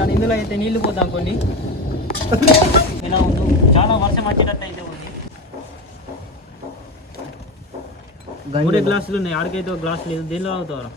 పెట్టాను. ఇందులో అయితే నీళ్లు పోతాం కొన్ని. ఇలా ఉండు, చాలా వర్షం వచ్చేటట్టు అయితే ఉంది. 3 గ్లాసులు ఉన్నాయి, ఆడికైతే ఒక గ్లాస్ లేదు. దేనిలో తాగుతారు?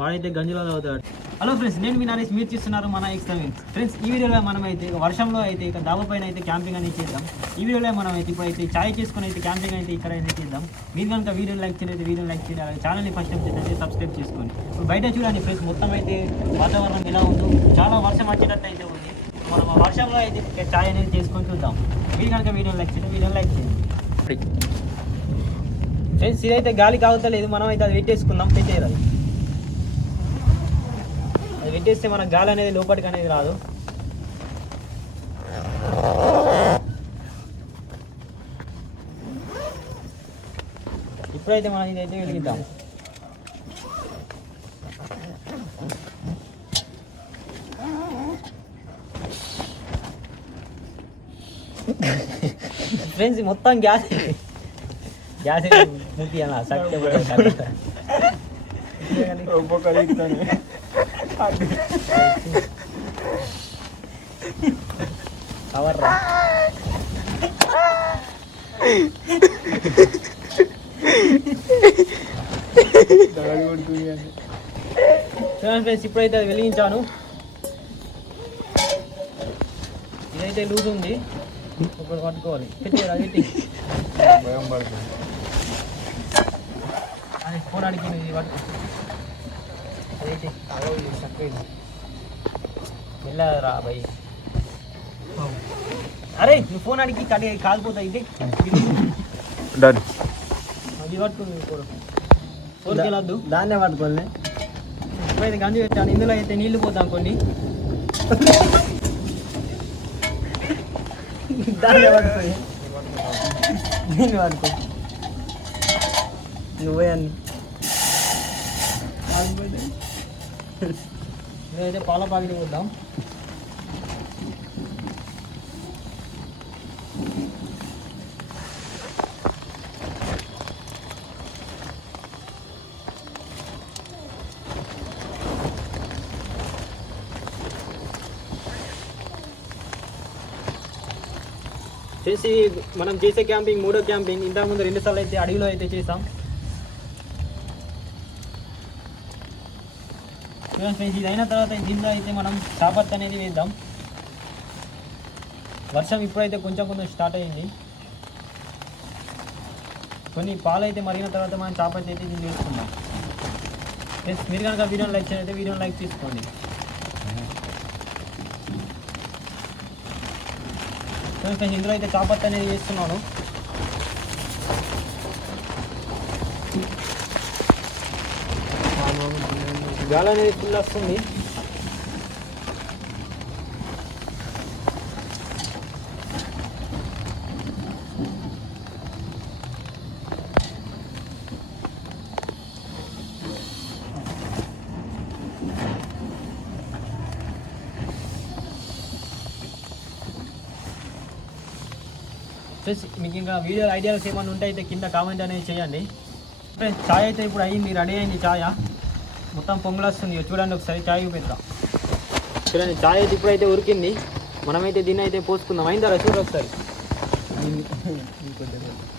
వాడైతే గంజిలో తాగుతాడు. హలో ఫ్రెండ్స్, నేను మీ నరేష్, మీరు చూస్తున్నారు మన ఎక్స్పెరిమెంట్. ఫ్రెండ్స్, ఈ వీడియోలో మనం అయితే వర్షంలో అయితే ఇక డాబా పైన అయితే క్యాంపింగ్ అనేది చేద్దాం. ఈ వీడియోలో మనం అయితే ఇప్పుడైతే చాయ్ చేసుకుని అయితే క్యాంపింగ్ అయితే ఇక్కడ అయితే చేద్దాం. మీరు కనుక వీడియో లైక్ చేయలేదు, వీడియో లైక్ చేయాలి, అలాగే ఛానల్ని ఫస్ట్ టైం చేస్తే సబ్స్క్రైబ్ చేసుకోండి. ఇప్పుడు బయట చూడండి ఫ్రెండ్స్, మొత్తం అయితే వాతావరణం ఎలా ఉందో, చాలా వర్షం వచ్చేటట్టు అయితే ఉంది. మనం ఆ వర్షంలో అయితే చాయ్ అనేది చేసుకొని చూద్దాం. మీరు కనుక వీడియో లైక్ చేయండి, వీడియో లైక్ చేయండి. ఫ్రెండ్స్, ఇదైతే గాలి కాగుతలేదు, మనం అయితే అది పెట్టేసుకుందాం. పెట్టేయాలి, అది పెట్టేస్తే మన గాలి అనేది లోపలికి అనేది రాదు. ఇప్పుడైతే మనం ఇదైతే వెలిగిద్దాం. ఫ్రెండ్స్, మొత్తం గ్యాస్ గ్యాస్ కవర్ చూడండి ఫ్రెండ్స్, ఇప్పుడైతే అది వెలిగించాను. ఇదైతే లూజ్ ఉంది, ఒకటి పట్టుకోవాలి. భయం పడుతుంది. అది ఫోన్ అడిగింది, ఇది పట్టుకో. అదైతే వెళ్ళరా భయ్. అరే, నువ్వు ఫోన్ అడిగి కాలిపోతాయి. ఇది అది పట్టుకుంది, ఫోన్కి వెళ్ళొద్దు, దాన్నే పట్టుకోలే. ఇప్పుడైతే గంజి పెట్టాను, ఇందులో అయితే నీళ్లు పోతాం కొన్ని. దాన్నే పట్టుకోయి, దీన్ని పట్టుకో. నువ్వే అన్ని నేనైతే పాల ప్యాకెట్ పోద్దాం. చేసి మనం చేసే క్యాంపింగ్ 3వ క్యాంపింగ్. ఇంతకుముందు 2 సార్లు అయితే అడవిలో అయితే చేసాం. ఫ్రెండ్స్, ఇది అయిన తర్వాత దీంట్లో అయితే మనం చాపత్తి అనేది వేద్దాం. వర్షం ఇప్పుడైతే కొంచెం స్టార్ట్ అయ్యింది. కొన్ని పాలు అయితే మరిగిన తర్వాత మనం చాపత్తి అయితే దీన్ని వేసుకుందాం. ఫ్రెండ్స్, మీరు కనుక వీడియోని లైక్ చేయఅయితే వీడియోని లైక్ చేసుకోండి. ఫ్రెండ్స్, ఇందులో అయితే చాపత్తి అనేది వేస్తున్నాను. గాలి అనేది ఫుల్ వస్తుంది. ఫ్రెండ్స్, మీకు ఇంకా వీడియో ఐడియాస్ ఏమైనా ఉంటే అయితే కింద కామెంట్ అనేది చేయండి. ఫ్రెండ్స్, ఛాయ్ అయితే ఇప్పుడు అయ్యింది, రెడీ అయింది. ఛాయ్ మొత్తం పొంగులు వస్తుంది. చూడండి, ఒకసారి ఛాయ్ చూపిద్దాం. చూడండి, ఛాయ్ అయితే ఇప్పుడైతే ఉరికింది. మనమైతే దీన్ని అయితే పోసుకుందాం. అయిందా చూడు ఒకసారి.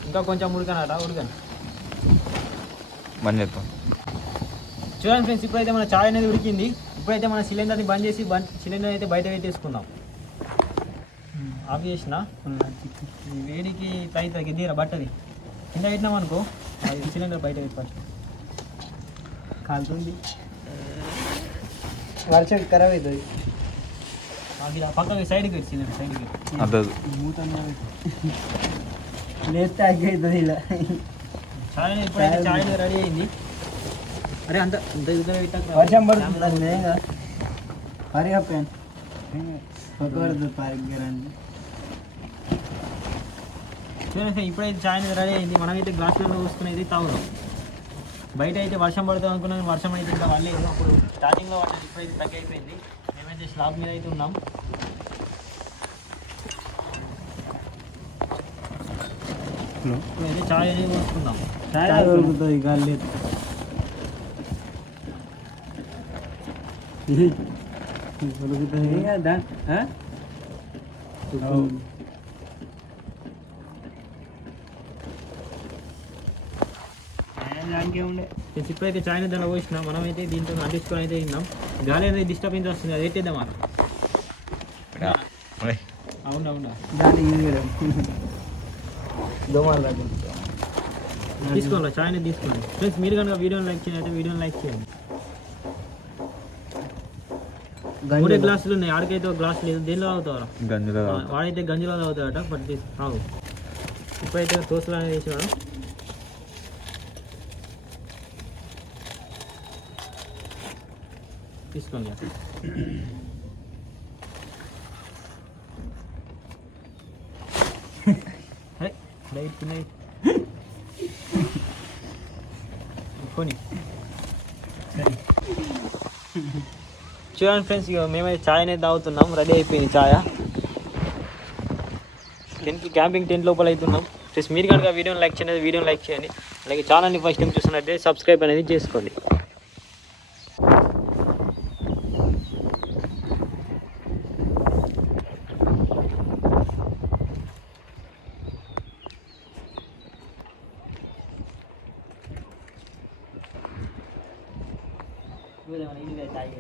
ఇంకా కొంచెం ఉడకనట, ఉడకను. చూడండి ఫ్రెండ్స్, ఇప్పుడైతే మన ఛాయ్ అనేది ఉడికింది. ఇప్పుడైతే మన సిలిండర్ని బంద్ చేసి సిలిండర్ అయితే బయట పెట్టేసుకుందాం. ఆఫ్ చేసిన వేడికి తగ్గుతుంది. గిద్దీరా బట్టది కింద పెట్టినాం అనుకో, అది సిలిండర్ బయట పెట్టి కాలుతుంది. వర్షం ఖరాబ్ అవుతుంది. పక్కకి సైడ్కి పెట్టి సిలిండర్ సైడ్కి మూత లేస్తే అవుతుంది. ఇలా చాయ్ ఇప్పుడైతే చాయ్ రెడీ అయింది. అరే, అంత వర్షం పడుతుంది. చూడండి, ఇప్పుడైతే చాయ్ అనేది రెడీ అయింది. మనమైతే గ్లాసులలో పోసుకునేది తాగుదాం. బయట అయితే వర్షం పడుతుంది అనుకున్నాను, వర్షం అయితే ఇంకా పడలేదు. అప్పుడు స్టార్టింగ్లో పడ్డది, ఇప్పుడైతే తగ్గిపోయింది. మేమైతే స్లాబ్ మీద అయితే ఉన్నాం. ఇప్పుడైతే చాయ్ అనేది పోసుకుందాం. చాయ్ దొరుకుతుంది గాలి. 1 ఇప్పుడైతే చాయ్ దాంట్లో పోసినాం. మనమైతే దీంతో అంటించుకొని అయితే తిన్నాం. గాలి అనేది డిస్టర్బెన్స్ వస్తుంది, అది ఎట్టేద్దాం మాట. అవునవునా తీసుకోవాలి, చాయ్ అనేది తీసుకోండి. ఫ్రెండ్స్ మీరు కనుక వీడియోని లైక్ చేయండి, అయితే వీడియోని లైక్ చేయండి. 3 గ్లాసులు ఉన్నాయి, ఆడికైతే ఒక గ్లాస్ లేదు. దేనిలో తాగుతారా? వాడైతే గంజిలో తాగుతాడట. బట్ తాగు. ఇప్పుడైతే తోసలు అనేది వేసినాడు. తీసుకోండి. పోనీ చూడండి ఫ్రెండ్స్, ఇక మేమైతే ఛాయ్ అనేది తాగుతున్నాం. రెడీ అయిపోయింది ఛాయ్. టెంట్కి క్యాంపింగ్ టెంట్ లోపల అవుతున్నాం. ప్లస్ మీరు కనుక వీడియోని లైక్ చేయండి, వీడియోని లైక్ చేయండి. అలాగే ఛానల్ని ఫస్ట్ టైం చూస్తున్నట్టే సబ్స్క్రైబ్ అనేది చేసుకోండి. తాగి